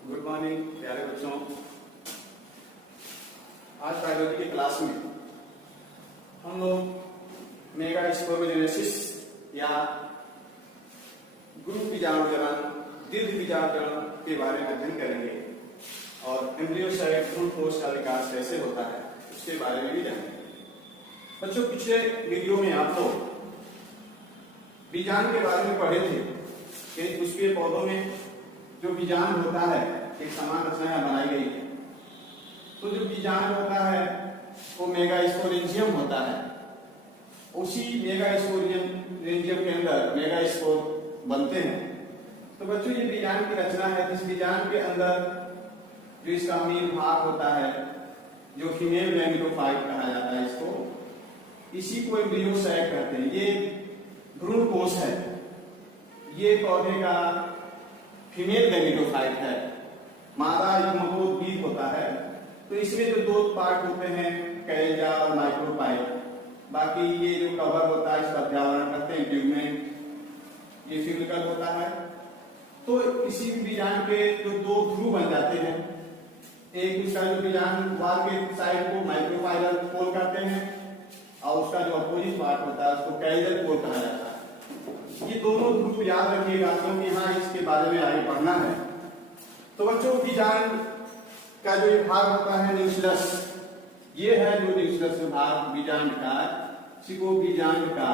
Good morning प्यारे बच्चों। आज बायोलॉजी की क्लास में हम लोग मेगा स्पोरोजेनेसिस या ग्रुप बीजाणुजनन, दीर्घ बीजाणुजनन के बारे में अध्ययन करेंगे और एम्ब्रियोसाइट भ्रूण कोश का विकास कैसे होता है उसके बारे में भी जानेंगे। बच्चों, पिछले वीडियो में आप लोग बीजाणु के बारे में पढ़े थे कि उसके पौधों में जो बीजाणु होता है एक समान रचना बनाई गई है। तो जो बीजाणु होता है वो मेगास्पोरेंजियम होता है। उसी मेगास्पोरेंजियम के अंदर मेगास्पोर बनते हैं। तो बच्चों, ये बीजाणु की रचना है। इस बीजाणु के अंदर जो इसका मेन भाग होता है, जो फीमेल गैमेटोफाइट कहा जाता है, इसी को एम्ब्रियोसाइट कहते हैं। ये भ्रूण कोश है। ये पौधे का फीमेल गैमेटोफाइट है। मादा युग्मकोद्भीद होता है। तो इसमें जो दो पार्ट होते हैं, कैल्जा और माइक्रोपाइल, बाकी ये जो कवर होता है इसका पर्यावरण करते हैं ट्यूबमेंट, ये फिजिकल होता है। तो इसी बीजाणु के जो दो ध्रुव बन जाते हैं, एक उसका जो बीजाणु बाहर के साइड को माइक्रोपाइलर पोल कहते हैं और उसका जो अपोजिट पार्ट होता है उसको कैल्जल पोल कहा जाता है। ये दोनों ध्रुव याद रखिएगा क्योंकि यहाँ इसके बारे में आगे पढ़ना है। तो बच्चों, बीजाणु का जो ये भाग होता है न्यूक्लियस, ये है जो न्यूक्लियस भाग बीजाणु का, इसी को बीजाणु का।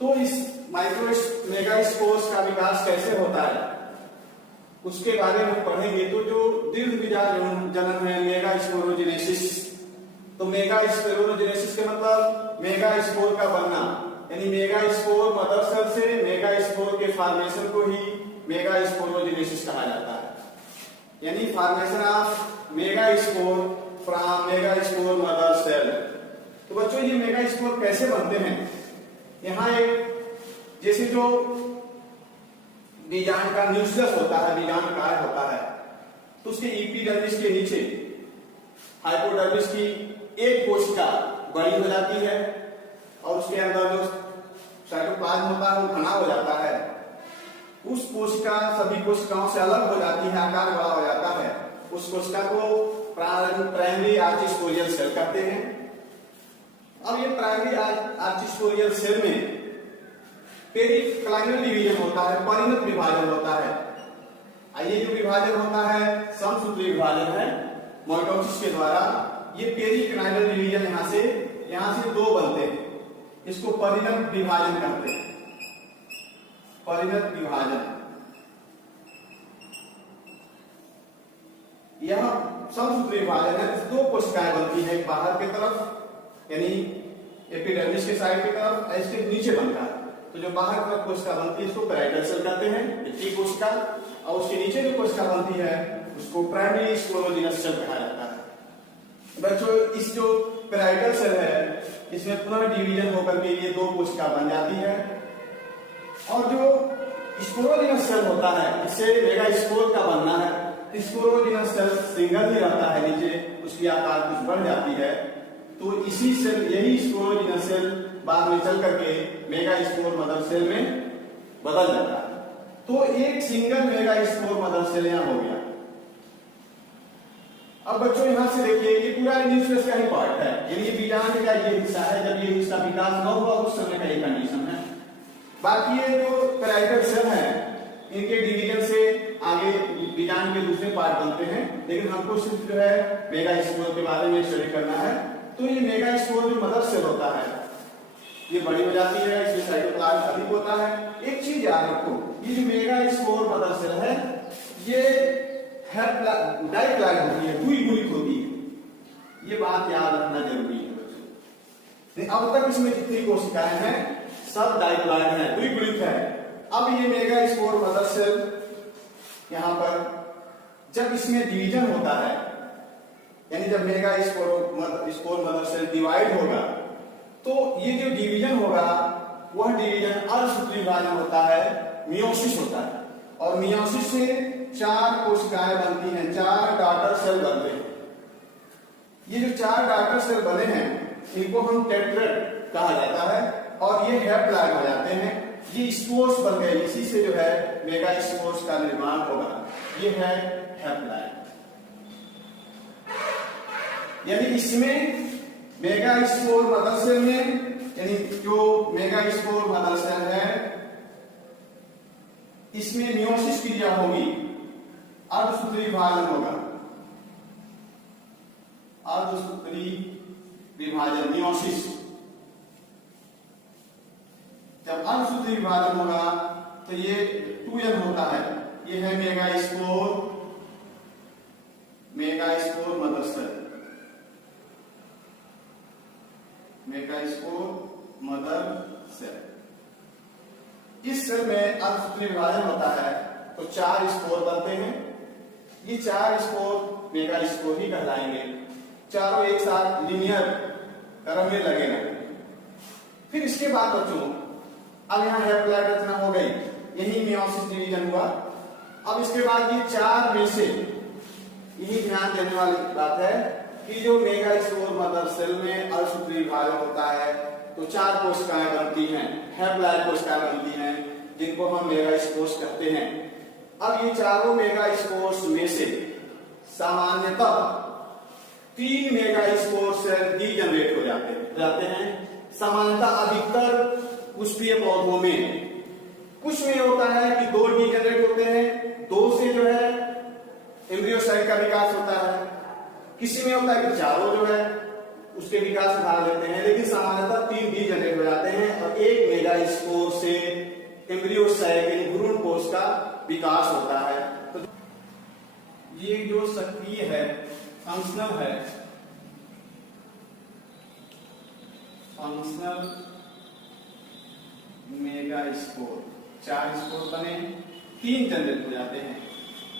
तो इस मेगास्पोर्स का विकास कैसे होता है उसके बारे में पढ़ेंगे। तो जो दीर्घ बीजाणुजनन है मेगास्पोरोजेनेसिस, तो मेगास्पोरोजेनेसिस के मतलब मेगास्पोर का बनना, यानी मेगास्पोर मदर सेल से मेगास्पोर के फॉर्मेशन को ही मेगास्पोरोजेनेसिस कहा जाता है। यानी formation of megaspore from megaspore mother cell. तो बच्चों, ये मेगास्पोर कैसे बनते हैं? यहाँ एक जैसे जो बीजाणु का न्यूक्लियस होता है, बीजाणु काय होता है, तो उसके एपिडर्मिस के नीचे हाइपोडर्मिस की एक कोशिका बड़ी हो जाती है और उसके अंदर जो साइटोप्लाज्म होता है वो घना हो जाता है। उस कोशिका सभी कोशिकाओं से अलग हो जाती है, आकार बड़ा हो जाता है। उस कोशिका को प्राइमरी आर्चिस्पोरियल सेल कहते हैं। अब ये प्राइमरी आर्चिस्पोरियल सेल में पेरिक्लाइनल डिवीजन होता है, परिणत विभाजन होता है। ये जो विभाजन होता है समसूत्री विभाजन है माइटोसिस के द्वारा। ये पेरिक्लाइनल डिवीजन यहां से दो बनते हैं, इसको परिणत विभाजन कहते हैं। परिणत विभाजन यह समसूत्री विभाजन है। दो कोशिकाएं बनती है, एक बाहर की तरफ यानी एपिडर्मिस के साइड की तरफ, इसके नीचे बनता है। तो जो बाहर की तरफ कोशिका बनती है इसको पैराइटल सेल कहते हैं, एक कोशिका, और उसके नीचे जो कोशिका बनती है उसको प्राइमरी स्पोरोजिनस सेल कहा जाता है। बच्चों, इस जो पैराइटल सेल है इसमें पुनः डिवीजन होकर के ये दो कोशिका बन जाती है। और जो स्पोरोजिनस सेल होता है, इससे मेगास्पोर का बनना है। स्पोरोजिनस सेल सिंगल ही रहता है, नीचे उसकी आकार कुछ बढ़ जाती है। तो इसी सेल, यही स्पोरोजिनस सेल बाद में चल करके मेगास्पोर मदर सेल में बदल जाता है। तो एक सिंगल मेगास्पोर मदर सेल यहां हो गया। अब बच्चों, यहां से देखिए ये पूरा न्यूक्लियस का ही पार्ट है, यानी ये बीजाणु का ये हिस्सा है। जब ये इसका विकास न हुआ उस समय का ये कंडीशन है। बाकी ये जो पैराइटल सेल है इनके डिवीजन से आगे बीजाणु के दूसरे पार्ट बनते हैं, लेकिन हमको सिर्फ जो है मेगास्पोर के बारे में स्टडी करना है। तो ये मेगास्पोर जो मदर सेल होता है ये बड़ी हो जाती है, इसमें साइटोप्लाज्म अधिक होता है। एक चीज याद रखो, ये जो मेगास्पोर मदर सेल है ये डाइप्लॉइड होती है, द्विगुणित होती है। ये बात याद रखना जरूरी है बच्चों। अब तक इसमें जितनी कोशिकाएं हैं सब डाइप्लॉइड है, द्विगुणित है। अब ये मेगास्पोर मदर सेल यहां पर जब इसमें डिवीजन होता है, यानी जब मेगास्पोर मदर सेल डिवाइड होगा, तो ये जो डिवीजन होगा वह डिवीजन अर्धसूत्री विभाजन होता है, मियोसिस होता है। और मियोसिस से 4 कोशिकाएं बनती हैं, 4 डॉटर सेल बनते हैं। ये जो 4 डॉटर सेल बने हैं इनको हम टेट्रेड कहा जाता है और ये हैप्लॉइड हो जाते हैं। ये स्पोर्स बन गए, इसी से जो है मेगा स्पोर्स का निर्माण होगा। ये है हैप्लॉइड। यानी इसमें मेगा स्पोर मदर सेल में, यानी जो मेगा स्पोर मदर सेल है इसमें मियोसिस क्रिया होगी, अर्धसूत्री विभाजन होगा, अर्धसूत्री विभाजन मियोसिस। जब अर्धसूत्री विभाजन होगा तो ये 2n होता है। ये है mega spore mother cell, megaspore mother cell. इस सेल में अर्धसूत्री विभाजन होता है तो 4 स्पोर बनते हैं। ये 4 स्पोर मेगा स्पोर ही कहलाएंगे। चारों एक साथ लीनियर क्रम में लगेगा। फिर इसके बाद बच्चों अब यहाँ हैप्लॉइड रचना हो गई, यही मियोसिस डिवीजन हुआ। अब इसके बाद ये 4 में से, यही ध्यान देने वाली बात है कि जो मेगा स्पोर मदर सेल में अर्धसूत्री विभाजन होता है तो 4 कोशिकाएं बनती हैं, हैप्लॉइड कोशिकाएं बनती हैं, जिनको हम मेगा स्पोर्स कहते हैं। अब ये चारों मेगा स्पोर्स में से सामान्यतः 3 मेगा स्पोर सेल डीजनरेट हो जाते हैं। सामान्यतः अधिकतर पुष्पीय पौधों में, कुछ में होता है कि 2 डीजनरेट होते हैं, 2 से जो है एम्ब्रियोसाइट का विकास होता है। किसी में होता है कि चारों जो है उसके विकास में भाग लेते हैं, लेकिन सामान्यतः 3 डीजनरेट हो जाते हैं और 1 मेगा स्पोर से एम्ब्रियोसाइट यानी भ्रूण कोश का विकास होता है। तो ये जो सक्रिय है, फंक्शनल है, फंक्शनल मेगा स्पोर, 4 स्पोर बने, 3 जनरेट हो जाते हैं।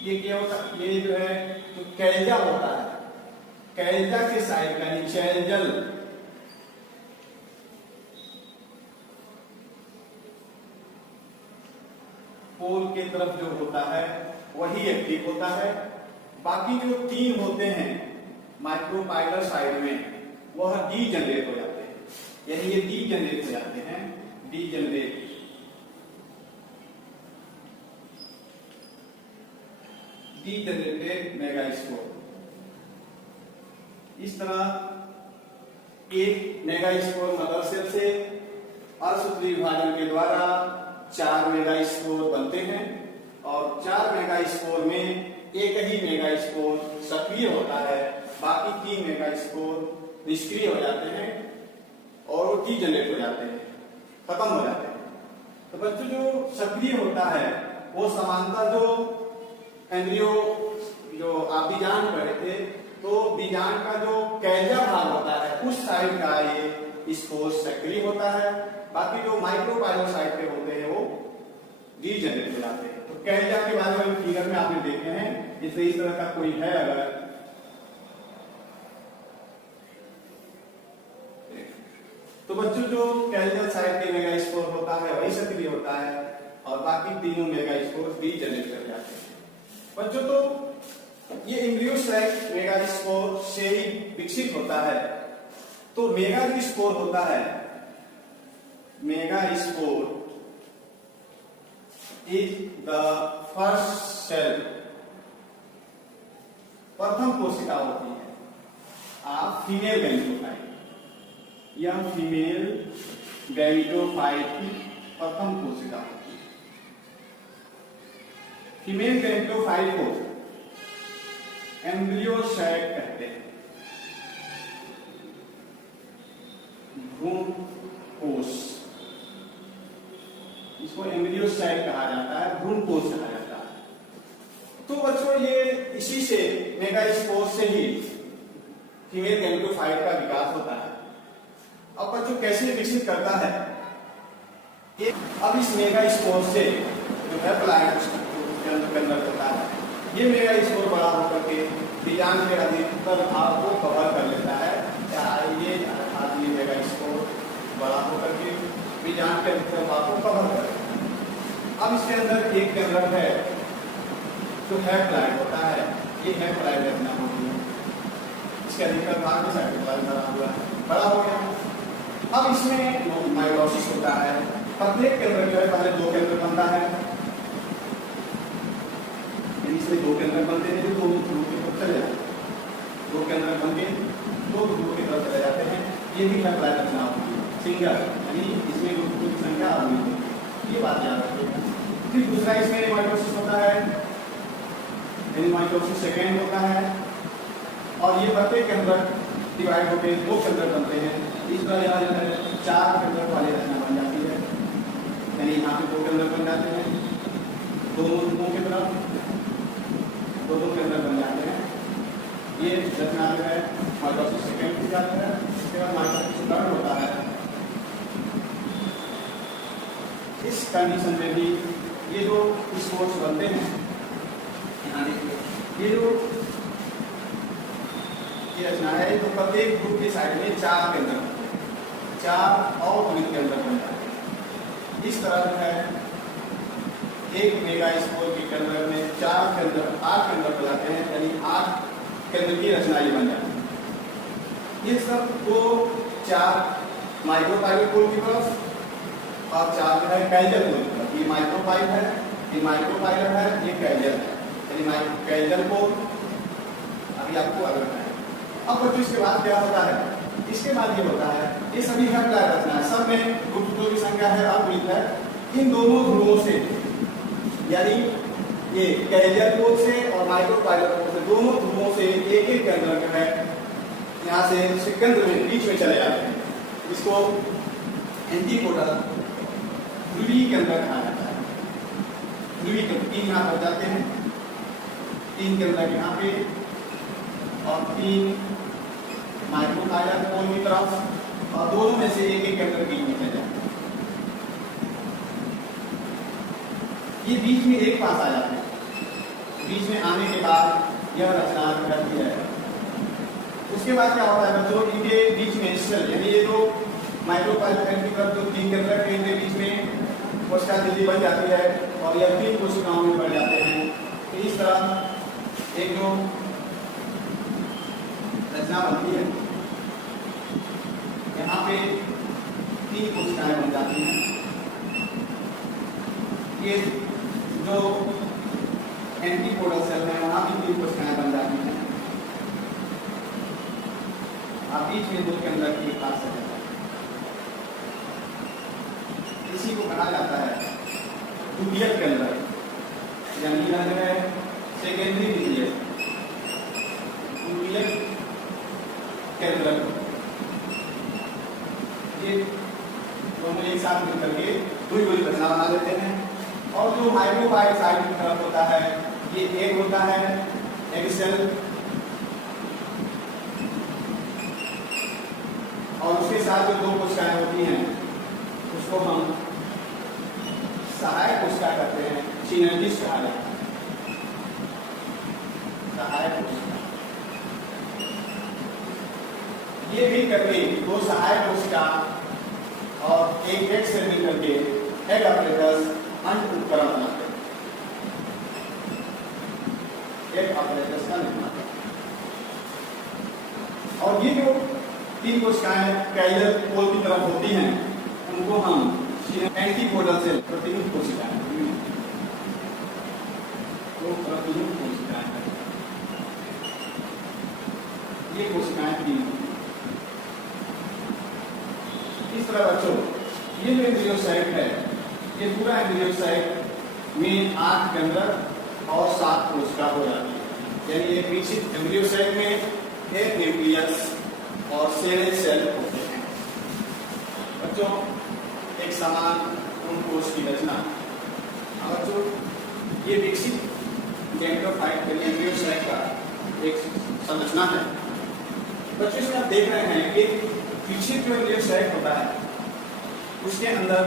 ये क्या होता है? ये जो है तो कैल्जा होता है, कैल्जा के साइड का चैलजल पोल के तरफ जो होता है वही एक्टिव होता है। बाकी जो 3 होते हैं माइक्रोपाइलर साइड में वह डीजनरेट हो जाते हैं, यानी ये डीजनरेट हो जाते हैं, डीजनरेट। Degenerated mega spore. इस तरह एक मेगा स्पोर मदर सेल से अर्धसूत्री विभाजन के द्वारा 4 मेगा स्पोर बनते हैं और 4 मेगा स्पोर में एक ही मेगा स्पोर सक्रिय होता है, बाकी 3 मेगा स्पोर निष्क्रिय हो जाते हैं और वो डीजनरेट हो जाते हैं, खत्म हो जाते हैं। तो बच्चों जो सक्रिय होता है वो समानता जो एम्ब्रियो जो आप बीजांड पढ़े थे, तो बीजांड का जो कैल्जा भाग होता है उस साइड का ये स्पोर सक्रिय होता है, बाकी जो माइक्रोपाइलर साइड पे होते हैं वो डीजनरेट हो जाते हैं। तो कैल्जा के बारे में फिगर में आपने देखे हैं, जैसे इस तरह का कोई है अगर, तो बच्चों जो कैल्जा साइड के मेगा स्पोर होता है वही सक्रिय होता है और बाकी तीनों मेगा स्पोर डीजनरेट कर जाते हैं। बच्चों तो ये एम्ब्रियोसाइट मेगा स्पोर से ही विकसित होता है। तो मेगा जो स्पोर होता है, mega spore is the first cell, प्रथम कोशिका होती है। आप फीमेल गैमेटोफाइट, यह फीमेल गैमेटोफाइट की प्रथम कोशिका होती है। फीमेल गैमेटोफाइट को एम्ब्रियोसाइट कहते हैं, भ्रूण कोश, इसको एम्ब्रियोसाइट कहा जाता है, भ्रूण कोश कहा जाता है। तो बच्चों ये इसी से मेगा स्पोर से ही फीमेल गैमेटोफाइट का विकास होता है। अब बच्चों कैसे विकसित करता है? अब इस मेगा स्पोर से जो है प्लांट के अंदर होता है, ये मेगा स्पोर बड़ा होकर के बीजांड के अधिकतर भाग को कवर कर लेता है। ये आदि मेगा स्पोर बड़ा होकर के बीजांड के अधिकतर भाग को कवर कर लेता है। अब इसके अंदर एक के अंदर है जो हैप्लॉइड होता है, ये हैप्लॉइड रचना होती है, इसके अधिकतर भाग में साइटोप्लाज्म भरा हुआ है, बड़ा हो गया। अब इसमें माइटोसिस होता है, प्रत्येक केंद्र जो है पहले दो केंद्र बनता है, इसमें दो केंद्र बनते हैं जो दो ध्रुव की तरफ चले जाते हैं, दो केंद्र बन के दो ध्रुव की तरफ चले जाते हैं। ये भी अप्लाई रचना होती है सिंगल, यानी इसमें ध्रुव की संख्या अवमित होती है, ये बात याद रखिएगा। फिर दूसरा इसमें माइटोसिस होता है, यानी माइटोसिस सेकेंड होता है, और ये प्रत्येक केंद्र डिवाइड होकर दो केंद्र बनते हैं। इस तरह यहाँ चार केंद्र वाली रचना बन जाती है, यानी यहाँ पे दो केंद्र बन जाते हैं, दोनों ध्रुवों की तरफ दो केंद्र बन जाते हैं। ये रचना जो है माइटोसिस सेकेंड की जाती है। इसके बाद माइटोसिस थर्ड होता है। इस कंडीशन में भी ये जो स्पोर्स बनते हैं, यहाँ देखिए ये जो ये रचना है, तो प्रत्येक ग्रुप के साइड में चार केंद्र, चार और अवमित केंद्र बन जाते हैं। इस तरह जो है एक मेगा स्पोर के केंद्र में चार केंद्र, आठ केंद्र बनाते हैं, यानी 8 केंद्र की रचना ये बन जाती है। ये सब को चार माइक्रोपाइलर पोल की तरफ और चार जो है कैजल पोल की तरफ। ये माइक्रोपाइल है, ये माइक्रोपाइलर है, ये कैजल है, यानी कैजल पोल अभी आपको अलग है। अब बच्चों इसके बाद क्या होता है, इसके बाद ये होता है, ये सभी हेप्लॉइड रचना है, सब में ग्रुप की संख्या है अवमित है। इन दोनों ध्रुवों से, यानी ये कैरियर पोल से और माइक्रोपाइलर पोल से, दोनों ध्रुवों से एक एक केंद्र जो है यहाँ से केंद्र में बीच में चले जाते हैं। इसको एंटीपोडल ध्रुवीय केंद्र कहा जाता है। ध्रुवीय केंद्र 3 यहाँ पर जाते हैं, 3 केंद्र यहाँ पे और 3 माइक्रोपाइलर पोल की तरफ, और दोनों में से एक एक केंद्र बीच में चले जाते हैं। ये बीच में एक पास आ जाते हैं। बीच में आने के बाद यह रचना करती है। उसके बाद क्या होता है बच्चों, इनके बीच में सेल, यानी ये जो माइक्रोपाइलर की तरफ जो 3 केंद्र के इनके बीच में कोशिका झिल्ली बन जाती है और यह 3 कोशिकाओं में बढ़ जाते हैं। तो इस तरह एक जो रचना बनती है, यहाँ पे 3 कोशिकाएं बन जाती हैं। ये जो एंटीपोडल सेल है वहां भी 3 कोशिकाएं बन जाती हैं। आप बीच में 2 केंद्र की पास है, इसी को कहा जाता है द्वितीयक केंद्र, यानी यह जो है सेकेंडरी न्यूक्लियस, द्वितीयक केंद्र। ये दोनों एक साथ मिलकर के द्विध्रुवीय रचना बना देते हैं। और जो माइक्रोपाइल साइड की तरफ होता है, ये एक होता है एक सेल, और उसके साथ जो 2 कोशिकाएं होती हैं उसको हम सहायक कोशिका कहते हैं, सिनर्जिस कहा जाता है, सहायक कोशिका। ये भी करके 2 सहायक कोशिका और एक एग सेल मिलकर के एग ऑपरेटर्स अंड उपकरण बनाते हैं, एग ऑपरेटर्स का निर्माण करते हैं। और ये जो 3 कोशिकाएं कैरियर पोल की तरफ होती हैं, उनको हम एंटीपोडल सेल, प्रतिरूप कोशिकाएं, तो प्रतिरूप कोशिकाएं, ये कोशिकाएं 3। इस तरह बच्चों ये जो एम्ब्रियोसाइट है, ये पूरा एम्ब्रियोसाइट में 8 केंद्र और 7 कोशिका हो जाती है। यानी एक विकसित एम्ब्रियोसाइट में एक न्यूक्लियस और 6 सेल होते हैं। बच्चों एक समान पूर्ण कोश की रचना। अब बच्चों ये विकसित डेंड्रोफाइट एम्ब्रियोसाइट का एक संरचना है। बच्चों इसमें आप देख रहे हैं कि विकसित जो एम्ब्रियोसाइट होता है उसके अंदर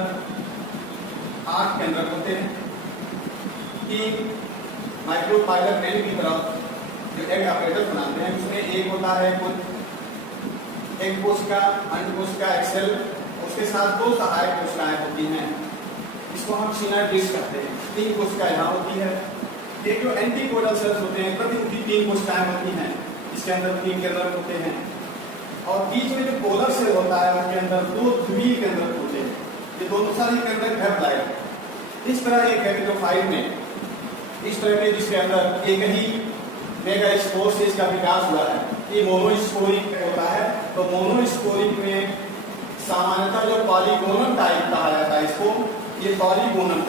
8 केंद्र होते हैं। 3 माइक्रोपाइलर नेल की तरफ जो एग ऑपरेटर बनाते हैं, उसमें एक होता है कुछ एक कोशिका, अंड कोशिका, एक सेल, उसके साथ 2 सहायक कोशिकाएं होती हैं, इसको हम सिनर्जिस कहते हैं। 3 कोशिका यहाँ होती है। एक जो एंटीपोडल सेल्स होते हैं, प्रतिमुखी 3 कोशिकाएं होती हैं, इसके अंदर 3 केंद्र होते हैं। और बीच में जो पोलर सेल होता है उसके अंदर 2 ध्रुवीय केंद्र होते हैं, ये दोनों सारी के अंदर हैप्लाइड। इस तरह एक गैमेटोफाइट में इस तरह के जिसके अंदर एक ही मेगास्पोर से इसका विकास हुआ है, ये मोनोस्पोरिक होता है। तो मोनोस्पोरिक में सामान्यतः जो पॉलीगोनल टाइप कहा जाता है इसको, ये पॉलीगोनल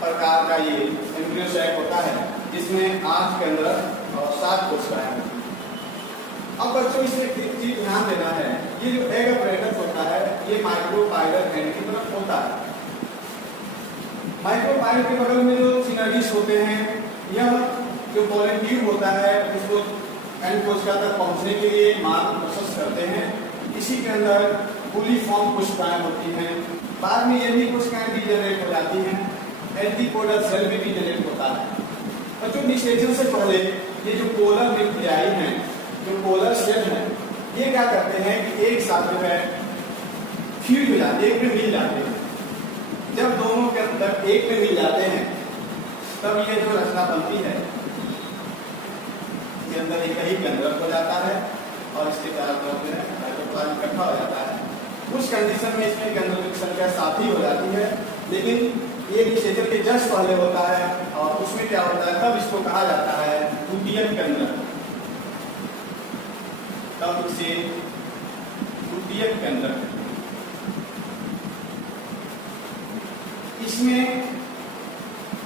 प्रकार का ये एम्ब्रियो सैक होता है, जिसमें 8 केंद्रक और 7 कोशिकाएं होती हैं। अब बच्चों इसमें एक चीज ध्यान देना है, ये जो एग अपरेटस होता है ये माइक्रोपाइलर हैंड की तरफ होता है। माइक्रोपाइलर के बगल में जो सिनर्जिस होते हैं, यह जो पोलन ट्यूब होता है उसको एंड कोशिका तक पहुंचने के लिए मार्ग प्रोसेस करते हैं। इसी के अंदर फुली फॉर्म कोशिकाएं होती हैं। बाद में ये भी कोशिकाएं डीजनरेट हो जाती हैं, एंटीपोडल सेल भी डीजनरेट होता है। बच्चों निषेचन से पहले ये जो पोलर न्यूक्लियाई हैं, जो पोलर सेल हैं, ये क्या करते हैं कि एक साथ जो है फ्यूज हो जाते हैं, एक में मिल जाते हैं। जब दोनों के अंदर एक में मिल जाते हैं तब ये जो रचना बनती है, इसके अंदर एक ही केंद्रक हो जाता है और इसके चारों तरफ जो है साइटोप्लाज्म इकट्ठा हो जाता है। उस कंडीशन में इसमें केंद्रक की संख्या 7 ही हो जाती है, लेकिन ये निषेचन के जस्ट पहले होता है और उसमें क्या होता है, तब इसको कहा जाता है द्वितीयक केंद्रक। तब इसे द्वितीयक केंद्रक। इसमें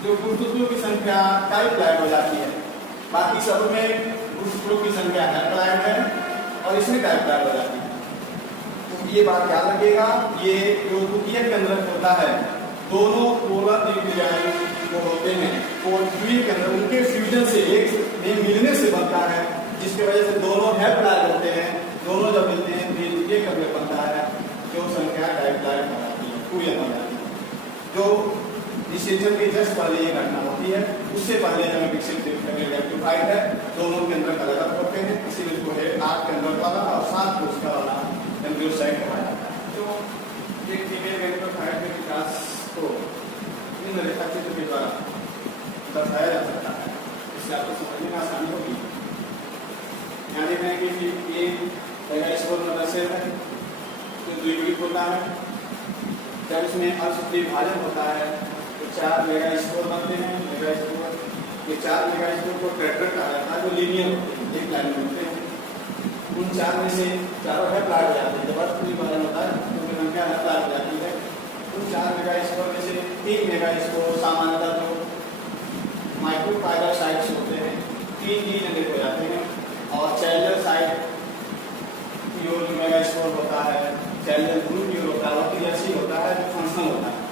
जो गुरुत्व की संख्या टाइप्लाइड हो जाती है, बाकी सब में गुरुत्व की संख्या हैप्लाइड है और इसमें टाइप्लाइड हो जाती है। तो ये बात याद रखिएगा, ये जो द्वितीयक केंद्रक होता है, दोनों पोलर न्यूक्लियाई जो होते हैं वो द्वितीयक केंद्रक उनके फ्यूजन से एक में मिलने से बनता है, जिसकी वजह से दोनों हैप्लाइड होते हैं। दोनों जब मिलते हैं तो ये द्वितीयक केंद्रक बनता है, जो संख्या टाइप्लाइड हो जाती है, पूरी हो जाती है। जो निषेचन के जस्ट पहले ये घटना होती है, उससे पहले जब विकसित गैमेटोफाइट है, दोनों केंद्रक अलग अलग होते हैं, इसीलिए इसको 8 केंद्रक वाला और 7 कोशिका वाला एम्ब्रियो साइट कहा जाता है। तो एक फीमेल गैमेटोफाइट के विकास को इन रेखाचित्र के द्वारा दर्शाया जा सकता है, इससे आपको समझने में आसानी होगी। यहाँ देख रहे हैं कि ये मेगास्पोर मदर सेल है जो द्विगुणित होता है। जब इसमें अल्पसूत्री विभाजन होता है तो 4 मेगास्पोर बनते हैं। मेगास्पोर, ये 4 मेगास्पोर को टेट्रा कहा जाता है, जो लीनियर होते हैं, एक लाइन में होते हैं। उन 4 में से चारों हैप्लाइड हो जाते हैं। जब अल्पसूत्री विभाजन होता है तो उनकी संख्या हैप्लाइड हो जाती है। उन 4 मेगास्पोर में से 3 मेगास्पोर सामान्यतः जो माइक्रोपाइलर साइट्स होते हैं 3 डीजनरेट हो जाते हैं और सेलुलर साइट जो मेगास्पोर होता है, सेलुलर ग्रुप जो होता है वो क्रियाशील होता है, जो फंक्शनल होता है।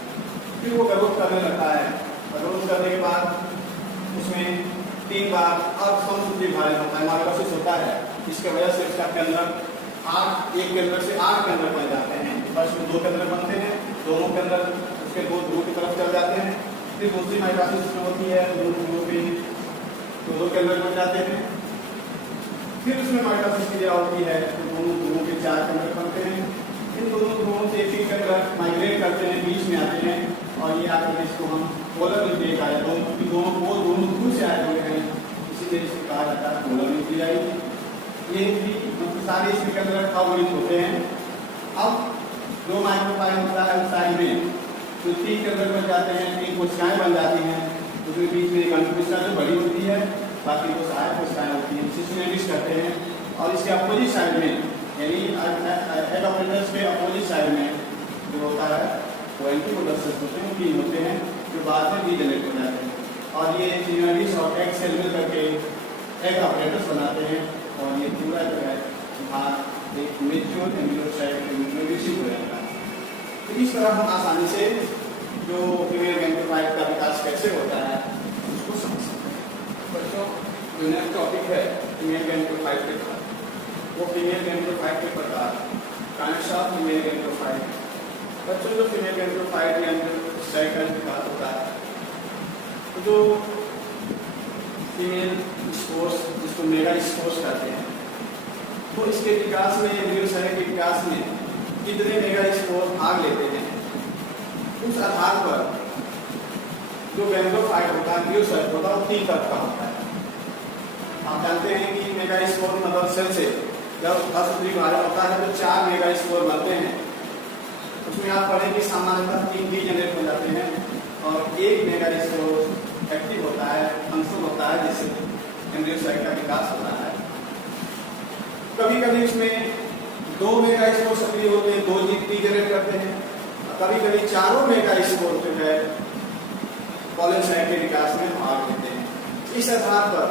फिर वो ग्रोथ करने लगता है, ग्रोथ करने के बाद उसमें 3 बार अल्पसूत्री विभाजन होता है, माइटोसिस होता है। इसके वजह से उसका केंद्रक 8, एक केंद्रक से 8 केंद्रक बन जाते हैं। बस में 2 केंद्रक बनते हैं, दोनों केंद्रक उसके 2 ध्रुव की तरफ चल जाते हैं। फिर दूसरी माइटोसिस जो होती है, दोनों ध्रुव के 2 केंद्रक बन जाते हैं। फिर उसमें माइटोसिस की क्रिया होती है तो दोनों ध्रुवों के 4 केंद्रक बनते हैं। इन दोनों ध्रुवों से एक केंद्रक माइग्रेट करते हैं, बीच में आते हैं और ये आकर इसको हम पोलर न्यूक्लियाई कहा जाता है, क्योंकि दोनों ध्रुव से आए हुए हैं, इसीलिए इसको कहा जाता है पोलर न्यूक्लियाई। ये भी सारे इसके केंद्रक अवगुणित होते हैं। अब जो माइक्रोपाइल होता है उस साइड में तो 3 केंद्रक बन जाते हैं, 3 कोशिकाएं बन जाती हैं। उसमें बीच में एक अंडकोशिका जो बड़ी होती है, बाकी वो सहायक कोशिकाएं होती हैं, सिस्टमैटिस करते हैं। और इसके अपोजिट साइड में यानी एग अपरेटस के अपोजिट साइड में जो होता है वो एंटीपोडल सेल्स होते हैं, 3 होते हैं, जो बाद में डीजनरेट हो जाते हैं। और ये सिनर्जिस और एग सेल मिल करके एग अपरेटस बनाते हैं और ये पूरा जो है भाग एक मैच्योर एम्ब्रियो साइट में विकसित हो जाता है। तो इस तरह हम आसानी से जो फीमेल गैमेटोफाइट का विकास कैसे होता है उसको समझ सकते हैं। बच्चों जो नेक्स्ट टॉपिक है फीमेल गैमेटोफाइट के बाद, वो फीमेल गैमेटोफाइट के प्रकार, काइंड्स ऑफ फीमेल गैमेटोफाइट। बच्चों जो फीमेल गैमेटोफाइट या साइट का विकास होता है तो जो फीमेल स्पोर्स जिसको मेगास्पोर्स कहते हैं, तो इसके विकास में एम्ब्रियो साइट के विकास में कितने मेगास्पोर भाग लेते हैं, उस आधार पर जो गैमेटोफाइट होता है, एम्ब्रियो साइट होता है, वो 3 तरह का होता है। आप जानते हैं कि मेगा स्पोर मतलब सेल से जब फर्स्ट विभाजन होता है तो 4 मेगा स्पोर बनते हैं। उसमें आप पढ़ें कि सामान्यतः 3 भी जनरेट हो जाते हैं और 1 मेगा स्पोर एक्टिव होता है, फंक्शन होता है, जिससे एम्ब्रियोसाइट का विकास होता है। कभी कभी उसमें 2 मेगा स्पोर सक्रिय होते हैं, 2 डी जनरेट करते हैं, और कभी कभी 4 मेगा स्पोर जो है पॉलन साइट के विकास में भाग लेते हैं। इस आधार पर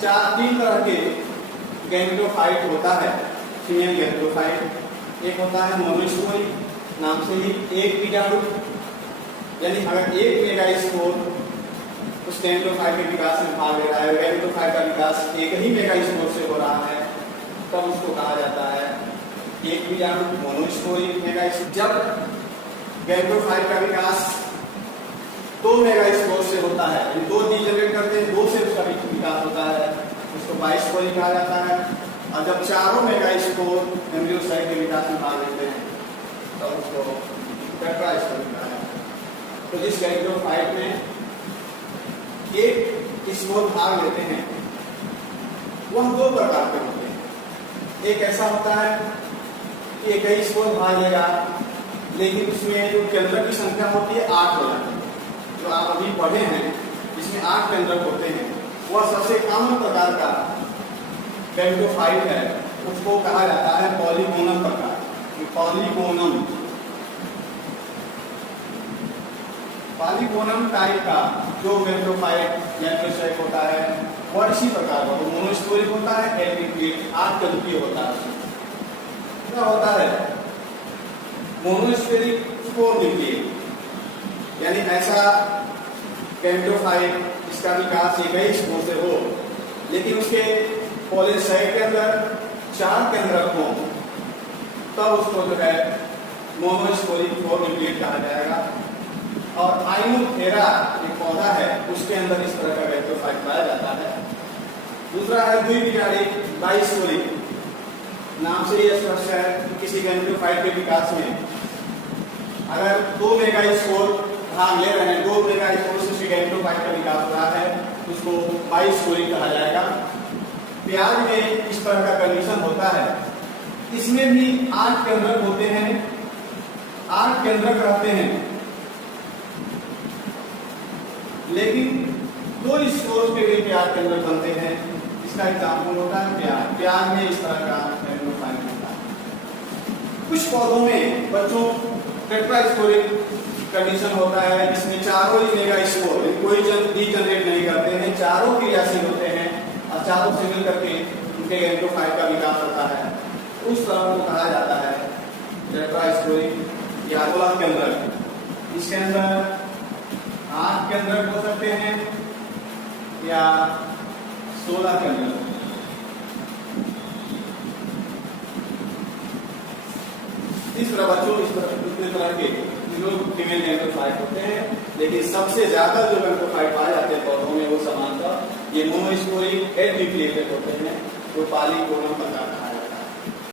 3 तरह के गैमेटोफाइट होता है, फीमेल गैमेटोफाइट। एक होता है मोनोस्पोरी, नाम से ही एक बीजाणु, यानी अगर 1 मेगा स्पोर उस गैमेटोफाइट के विकास में भाग ले रहा है, गैमेटोफाइट का विकास 1 ही मेगा स्पोर से हो रहा है, तब उसको कहा जाता है एक बीजाणु मोनोस्पोरी मेगा। जब गैमेटोफाइट का विकास 2 मेगा स्पोर से होता है, 2 डी जनरेट करते हैं, 2 से उसका विकास होता है, उसको बाइस्पोरी कहा जाता है। और जब 4 मेगा स्पोर एम्ब्रियोसाइट के विकास में भाग लेते हैं तो उसको टेट्रास्पोरी कहा जाता है। तो जिस गैमेटोफाइट में एक स्पोर भाग लेते हैं वह 2 प्रकार के होते हैं। एक ऐसा होता है कि एक ही स्पोर भाग लेगा, लेकिन उसमें जो केंद्रक की संख्या होती है 8 हो जाती है। जो आप अभी पढ़े हैं इसमें 8 केंद्रक होते हैं, वह सबसे कॉमन प्रकार का गैमेटोफाइट है, उसको कहा जाता है पॉलीगोनम प्रकार। पॉलीगोनम टाइप का जो गैमेटोफाइट एम्ब्रियोसाइट होता है वह इसी प्रकार का मोनोस्पोरिक होता है, एल्बिक्वेट 8 केंद्रीय होता है। क्या होता है मोनोस्पोरिक स्पोर न्यूक्लियस, यानी ऐसा गैमेटोफाइट इसका विकास एक ही स्पोर से हो, लेकिन उसके पॉलन साइट के अंदर 4 केंद्रक हो, तब उसको जो है मोनोस्पोरिक स्पोर न्यूक्लियस कहा जाएगा। और आइनोथेरा एक पौधा है, उसके अंदर इस तरह का गैमेटोफाइट पाया जाता है। दूसरा है द्विबीजाणिक बाइस्पोरिक, नाम से ही स्पष्ट है कि किसी गैमेटोफाइट के विकास में अगर 2 मेगा स्पोर भाग ले रहे हैं, 2 मेगा स्पोर से गैमेटोफाइट का विकास हो रहा है, उसको बाइस्पोरिक कहा जाएगा। प्याज में इस तरह का कंडीशन होता है, इसमें भी 8 केंद्रक होते हैं, 8 केंद्रक रहते हैं, लेकिन 2 स्पोर के लिए प्याज केंद्रक बनते हैं। इसका एग्जाम्पल होता है प्याज। प्याज में इस तरह का गैमेटोफाइट होता है। कुछ पौधों में बच्चों टेट्रास्पोरिक कंडीशन होता है, इसमें 4 ही मेगा स्पोर, कोई डी जनरेट नहीं करते हैं, 4 क्रियाशील होते हैं और 4 से मिल करके उनके गैमेटोफाइट का विकास होता है। उस तरह को कहा जाता है टेट्रास्पोरिक या 16 केंद्रक। इसके अंदर 8 केंद्रक हो सकते हैं या 16 केंद्रक। इस तरह बच्चों इस तरह के फीमेल गैमेटोफाइट होते हैं, लेकिन सबसे ज्यादा जो गैमेटोफाइट पाए जाते हैं पौधों में वो समानतः ये मोनोस्पोरिक एल्बिक्वेटेड होते हैं, जो पॉलीगोनम प्रकार